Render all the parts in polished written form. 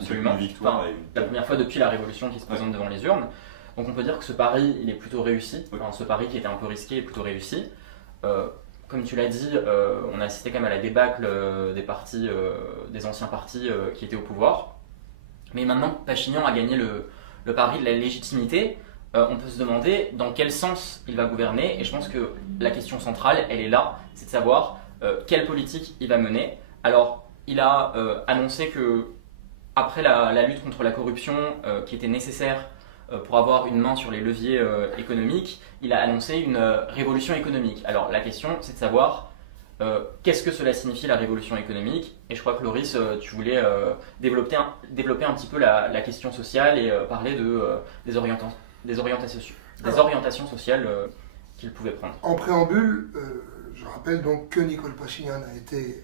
Absolument. Une victoire. Enfin, la première fois depuis la Révolution qui se présente devant les urnes. Donc on peut dire que ce pari, il est plutôt réussi. Enfin, ce pari qui était un peu risqué est plutôt réussi. Comme tu l'as dit, on a assisté quand même à la débâcle des partis, des anciens partis qui étaient au pouvoir. Mais maintenant que Pachinian a gagné le pari de la légitimité, on peut se demander dans quel sens il va gouverner. Et je pense que la question centrale, elle est là, c'est de savoir quelle politique il va mener. Alors, il a annoncé que après la lutte contre la corruption qui était nécessaire pour avoir une main sur les leviers économiques, il a annoncé une révolution économique. Alors la question, c'est de savoir qu'est-ce que cela signifie la révolution économique. Et je crois que Loris, tu voulais développer un petit peu la question sociale et parler des orientations sociales qu'il pouvait prendre. En préambule, je rappelle donc que Nicole Pachinian a été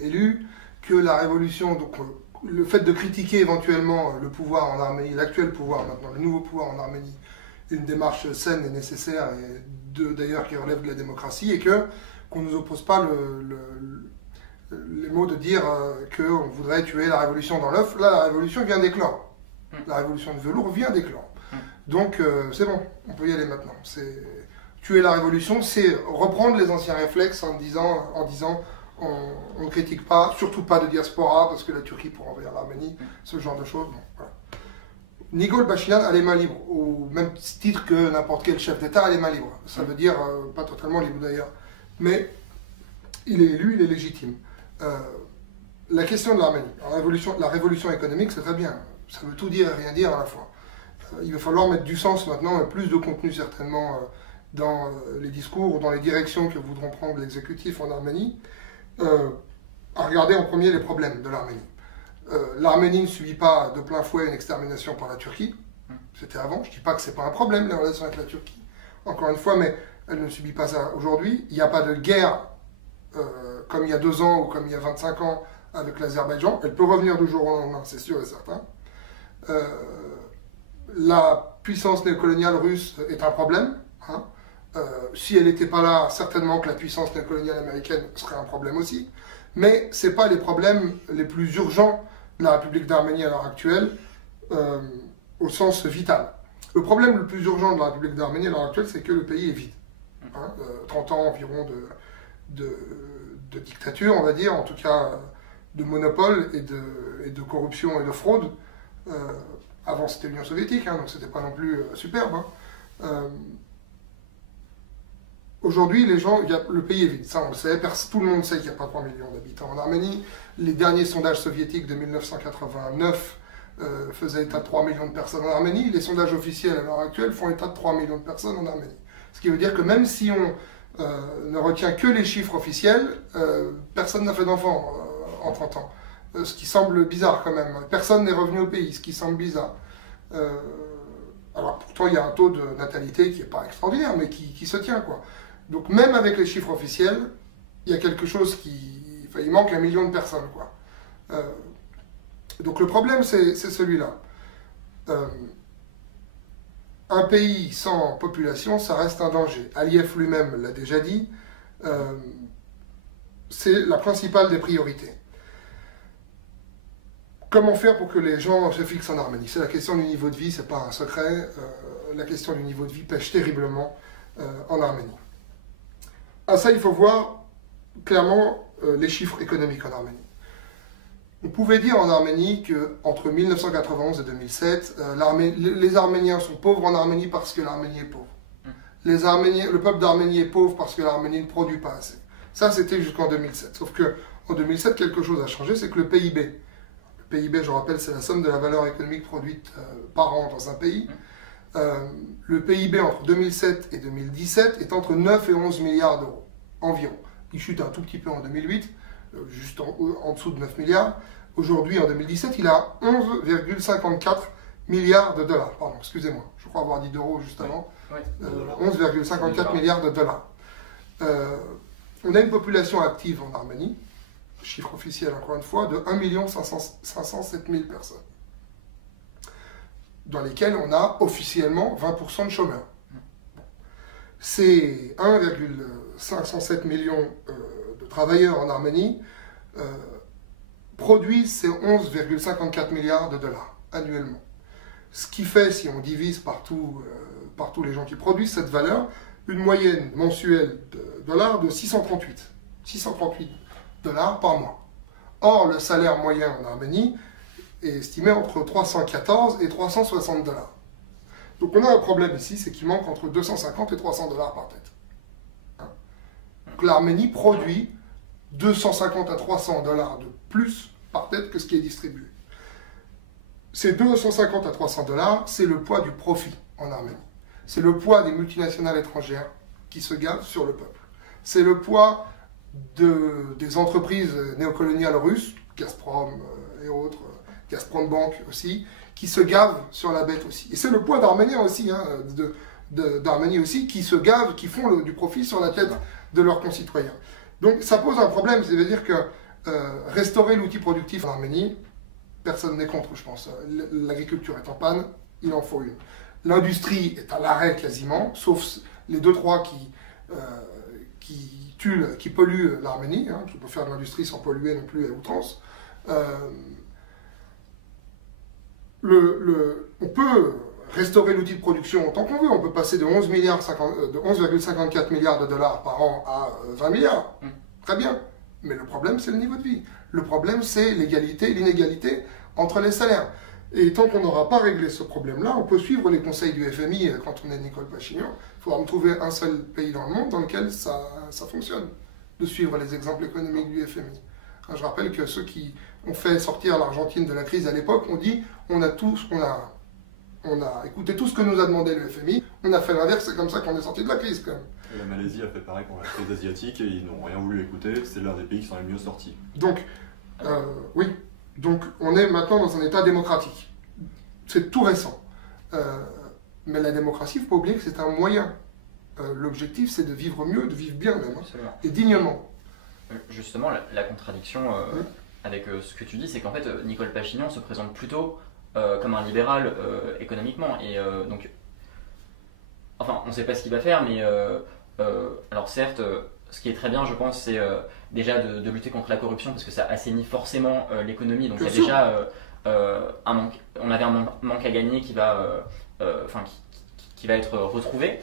élu, que la révolution, donc le fait de critiquer éventuellement le pouvoir en Arménie, l'actuel pouvoir maintenant, le nouveau pouvoir en Arménie, une démarche saine et nécessaire, et d'ailleurs qui relève de la démocratie, et qu'on ne nous oppose pas les mots de dire qu'on voudrait tuer la révolution dans l'œuf. Là, la révolution vient d'éclore. La révolution de velours vient d'éclore. Donc c'est bon, on peut y aller maintenant. Tuer la révolution, c'est reprendre les anciens réflexes en disant on ne critique pas, surtout pas de diaspora, parce que la Turquie pourrait envahir l'Arménie, ce genre de choses. Bon, voilà. Nicole Pachinian a les mains libres, au même titre que n'importe quel chef d'État a les mains libres. Ça veut dire, pas totalement libre d'ailleurs, mais il est élu, il est légitime. La question de l'Arménie, la révolution économique, c'est très bien. Ça veut tout dire et rien dire à la fois. Il va falloir mettre du sens maintenant, et plus de contenu certainement, dans les discours ou dans les directions que voudront prendre l'exécutif en Arménie. À regarder en premier les problèmes de l'Arménie. L'Arménie ne subit pas de plein fouet une extermination par la Turquie. C'était avant. Je ne dis pas que ce n'est pas un problème, les relations avec la Turquie. Encore une fois, mais elle ne subit pas ça aujourd'hui. Il n'y a pas de guerre comme il y a 2 ans ou comme il y a 25 ans avec l'Azerbaïdjan. Elle peut revenir du jour au lendemain, c'est sûr et certain. La puissance néocoloniale russe est un problème. Hein. Si elle n'était pas là, certainement que la puissance néocoloniale américaine serait un problème aussi. Mais ce n'est pas les problèmes les plus urgents de la République d'Arménie à l'heure actuelle, au sens vital. Le problème le plus urgent de la République d'Arménie à l'heure actuelle, c'est que le pays est vide. Hein, 30 ans environ de dictature, on va dire, en tout cas de monopole et de corruption et de fraude. Avant c'était l'Union soviétique, hein, donc c'était pas non plus superbe. Hein. Aujourd'hui, le pays est vide, ça on le sait, tout le monde sait qu'il n'y a pas 3 millions d'habitants en Arménie. Les derniers sondages soviétiques de 1989 faisaient état de 3 millions de personnes en Arménie. Les sondages officiels à l'heure actuelle font état de 3 millions de personnes en Arménie. Ce qui veut dire que même si on ne retient que les chiffres officiels, personne n'a fait d'enfant en 30 ans. Ce qui semble bizarre quand même. Personne n'est revenu au pays, ce qui semble bizarre. Alors pourtant il y a un taux de natalité qui n'est pas extraordinaire, mais qui se tient quoi. Donc même avec les chiffres officiels, il y a quelque chose il manque 1 million de personnes quoi. Donc le problème c'est celui-là. Un pays sans population, ça reste un danger. Aliyev lui-même l'a déjà dit, c'est la principale des priorités. Comment faire pour que les gens se fixent en Arménie? C'est la question du niveau de vie, c'est pas un secret. La question du niveau de vie pêche terriblement en Arménie. À ça, il faut voir clairement les chiffres économiques en Arménie. On pouvait dire en Arménie qu'entre 1991 et 2007, les Arméniens sont pauvres en Arménie parce que l'Arménie est pauvre. Le peuple d'Arménie est pauvre parce que l'Arménie ne produit pas assez. Ça, c'était jusqu'en 2007. Sauf qu'en 2007, quelque chose a changé, c'est que le PIB, je rappelle, c'est la somme de la valeur économique produite par an dans un pays. Le PIB entre 2007 et 2017 est entre 9 et 11 milliards d'euros, environ. Il chute un tout petit peu en 2008, juste en dessous de 9 milliards. Aujourd'hui, en 2017, il a 11,54 milliards de dollars. Pardon, excusez-moi, je crois avoir dit d'euros juste avant. 11,54 milliards de dollars. On a une population active en Arménie, chiffre officiel encore une fois, de 1 507 000 personnes, dans lesquelles on a officiellement 20% de chômeurs. Ces 1,507 millions de travailleurs en Arménie produisent ces 11,54 milliards de dollars annuellement. Ce qui fait, si on divise par tous les gens qui produisent cette valeur, une moyenne mensuelle de dollars de 638 dollars par mois. Or, le salaire moyen en Arménie est estimé entre 314 et 360 dollars. Donc on a un problème ici, c'est qu'il manque entre 250 et 300 dollars par tête. Hein? Donc l'Arménie produit 250 à 300 dollars de plus par tête que ce qui est distribué. Ces 250 à 300 dollars, c'est le poids du profit en Arménie. C'est le poids des multinationales étrangères qui se gavent sur le peuple. C'est le poids des entreprises néocoloniales russes, Gazprom et autres, Gazprom Bank aussi, qui se gavent sur la bête aussi. Et c'est le poids d'Arméniens aussi, hein, d'Arménie aussi, qui se gavent, qui font du profit sur la tête de leurs concitoyens. Donc ça pose un problème, c'est-à-dire que restaurer l'outil productif en Arménie, personne n'est contre, je pense. L'agriculture est en panne, il en faut une. L'industrie est à l'arrêt quasiment, sauf les 2-3 qui polluent l'Arménie. Hein, tu peux faire de l'industrie sans polluer non plus à outrance. On peut restaurer l'outil de production autant qu'on veut. On peut passer de 11,54 milliards de dollars par an à 20 milliards. Très bien. Mais le problème, c'est le niveau de vie. Le problème, c'est l'inégalité entre les salaires. Et tant qu'on n'aura pas réglé ce problème-là, on peut suivre les conseils du FMI quand on est Nicole Pachinian. Il faudra me trouver un seul pays dans le monde dans lequel ça fonctionne, de suivre les exemples économiques du FMI. Je rappelle que ceux qui ont fait sortir l'Argentine de la crise à l'époque ont dit on a écouté tout ce que nous a demandé le FMI, on a fait l'inverse, c'est comme ça qu'on est sorti de la crise quand même. Et la Malaisie a fait pareil pour la crise asiatique et ils n'ont rien voulu écouter, c'est l'un des pays qui sont les mieux sortis. Donc, oui, donc on est maintenant dans un état démocratique. C'est tout récent. Mais la démocratie, il ne faut pas oublier que c'est un moyen. L'objectif, c'est de vivre mieux, de vivre bien même, et dignement. Justement, la contradiction avec ce que tu dis, c'est qu'en fait, Nicole Pachinian se présente plutôt comme un libéral économiquement. Et donc, enfin, on ne sait pas ce qu'il va faire, mais alors certes, ce qui est très bien, je pense, c'est déjà de lutter contre la corruption, parce que ça assainit forcément l'économie. Donc il y a déjà un manque, on avait un manque à gagner qui va être retrouvé.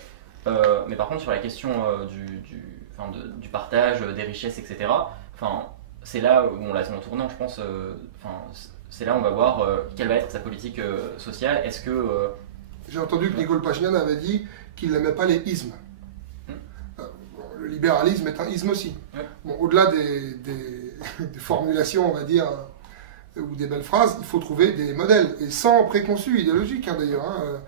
Mais par contre, sur la question du partage des richesses, etc., c'est là où on l'attend au tournant, je pense. C'est là où on va voir quelle va être sa politique sociale. Est-ce que... J'ai entendu que Nicole Pachinian avait dit qu'il n'aimait pas les ismes. Le libéralisme est un isme aussi. Bon, au-delà des formulations, on va dire, ou des belles phrases, il faut trouver des modèles. Et sans préconçu idéologique, hein, d'ailleurs. Hein,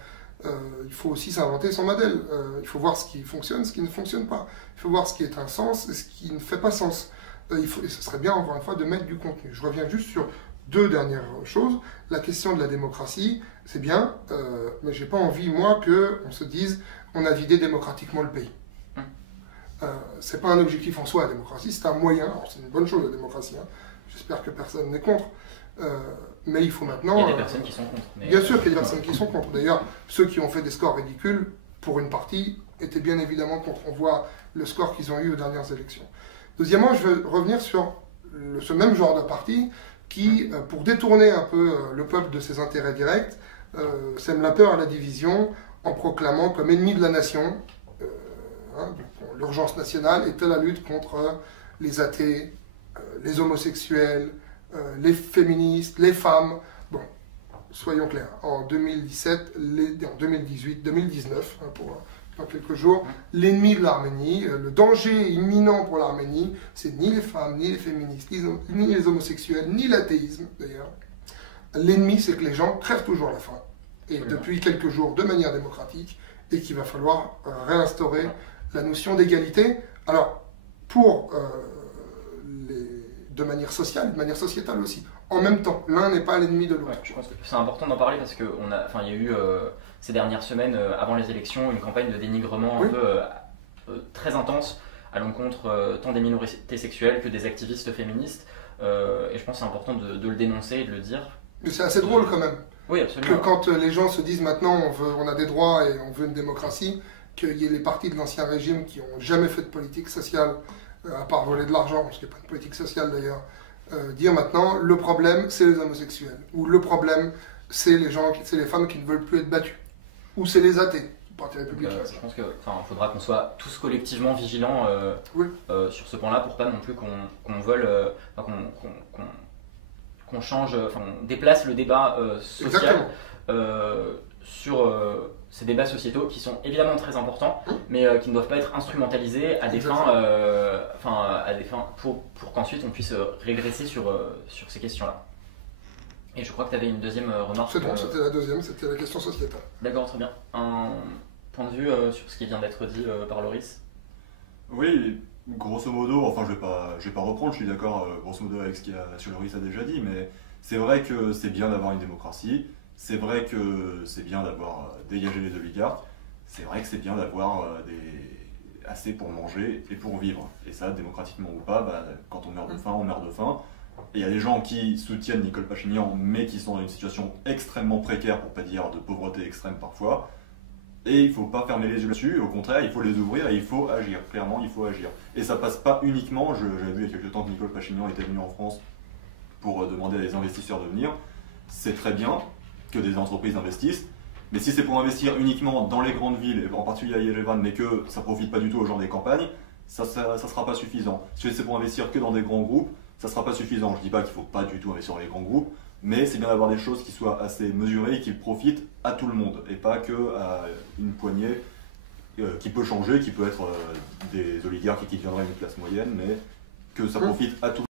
il faut aussi s'inventer son modèle. Il faut voir ce qui fonctionne, ce qui ne fonctionne pas. Il faut voir ce qui est un sens et ce qui ne fait pas sens. Et ce serait bien, encore une fois, de mettre du contenu. Je reviens juste sur 2 dernières choses. La question de la démocratie, c'est bien, mais j'ai pas envie, moi, qu'on se dise on a vidé démocratiquement le pays. C'est pas un objectif en soi, la démocratie, c'est un moyen. Alors, c'est une bonne chose, la démocratie. Hein. J'espère que personne n'est contre. Mais il faut maintenant... Il y a des personnes qui sont contre. Bien sûr qu'il y a des personnes qui sont contre. D'ailleurs, ceux qui ont fait des scores ridicules, pour une partie, étaient bien évidemment contre. On voit le score qu'ils ont eu aux dernières élections. Deuxièmement, je veux revenir sur ce même genre de parti qui, pour détourner un peu le peuple de ses intérêts directs, sème la peur à la division en proclamant comme ennemi de la nation, l'urgence nationale était la lutte contre les athées, les homosexuels, les féministes, les femmes. Bon, soyons clairs, en 2017, en 2018, 2019, pour dans quelques jours, l'ennemi de l'Arménie, le danger imminent pour l'Arménie, c'est ni les femmes, ni les féministes, ni les homosexuels, ni l'athéisme d'ailleurs. L'ennemi, c'est que les gens crèvent toujours à la faim. Et depuis quelques jours, de manière démocratique, et qu'il va falloir réinstaurer la notion d'égalité. Alors, de manière sociale, de manière sociétale aussi. En même temps, l'un n'est pas l'ennemi de l'autre. Je pense que c'est important d'en parler parce qu'il y a eu ces dernières semaines, avant les élections, une campagne de dénigrement un peu très intense à l'encontre tant des minorités sexuelles que des activistes féministes. Et je pense que c'est important de le dénoncer et de le dire. Mais c'est assez drôle quand même. Oui, absolument. Que quand les gens se disent maintenant on a des droits et on veut une démocratie, qu'il y ait les partis de l'ancien régime qui n'ont jamais fait de politique sociale, à part voler de l'argent, parce qu'il n'y a pas de politique sociale d'ailleurs, dire maintenant le problème c'est les homosexuels, ou le problème c'est les femmes qui ne veulent plus être battues, ou c'est les athées. Parti républicain. Je pense qu'il faudra qu'on soit tous collectivement vigilants sur ce point-là pour pas non plus qu'on vole, qu'on change, on déplace le débat social sur ces débats sociétaux qui sont évidemment très importants, mais qui ne doivent pas être instrumentalisés à des fins, pour qu'ensuite on puisse régresser sur ces questions-là. Et je crois que tu avais une deuxième remarque. C'est bon, c'était la deuxième, c'était la question sociétale. D'accord, très bien. Un point de vue sur ce qui vient d'être dit par Loris? Oui, grosso modo, enfin je vais pas reprendre, je suis d'accord grosso modo avec ce que Loris a déjà dit, mais c'est vrai que c'est bien d'avoir une démocratie, c'est vrai que c'est bien d'avoir dégagé les oligarques, c'est vrai que c'est bien d'avoir assez pour manger et pour vivre. Et ça, démocratiquement ou pas, quand on meurt de faim, on meurt de faim. Et il y a des gens qui soutiennent Nicole Pachinian, mais qui sont dans une situation extrêmement précaire, pour pas dire de pauvreté extrême parfois. Et il ne faut pas fermer les yeux là-dessus, au contraire, il faut les ouvrir et il faut agir. Clairement, il faut agir. Et ça passe pas uniquement, j'avais vu il y a quelques temps que Nicole Pachinian était venue en France pour demander à des investisseurs de venir. C'est très bien que des entreprises investissent, mais si c'est pour investir uniquement dans les grandes villes, en particulier à Yerevan, mais que ça ne profite pas du tout aux gens des campagnes, ça sera pas suffisant. Si c'est pour investir que dans des grands groupes, ça ne sera pas suffisant. Je ne dis pas qu'il ne faut pas du tout investir dans les grands groupes, mais c'est bien d'avoir des choses qui soient assez mesurées et qui profitent à tout le monde, et pas qu'à une poignée qui peut changer, qui peut être des oligarques et qui deviendraient une classe moyenne, mais que ça profite à tout le monde.